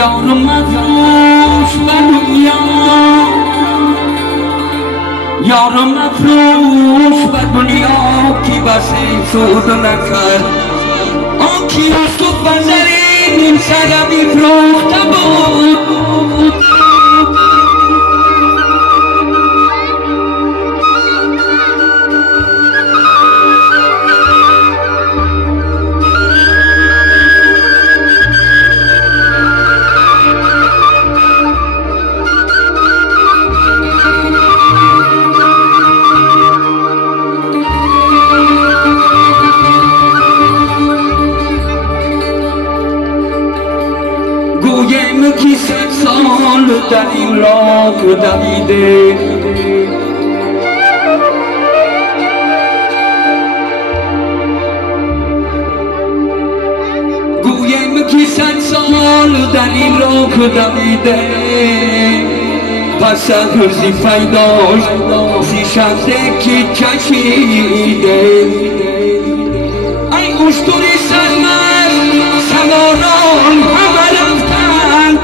یارو مفروش به دنیا یارو مفروش به دنیا کی بسی سود نکرد آن کی از تو بزرین این سر میفروخته بود گویم کی 100 سال در این راه دویده گویم کی 100 سال در این راه دویده پس از وظیفه داشت سی شخصه کی کشیده ای اشتری سرمست سواران همه رفتند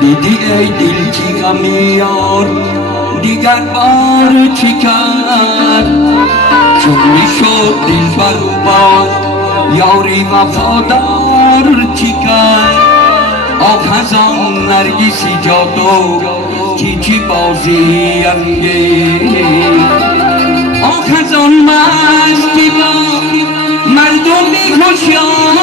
دیدی ای دل چی غمی یار دیگر بار چی کرد چون میشد دل برو باز یاری وفادار چی کرد آه از آن نرگسی جادو چی بازی انگیز آه از آن مستی با مردمی خوشیار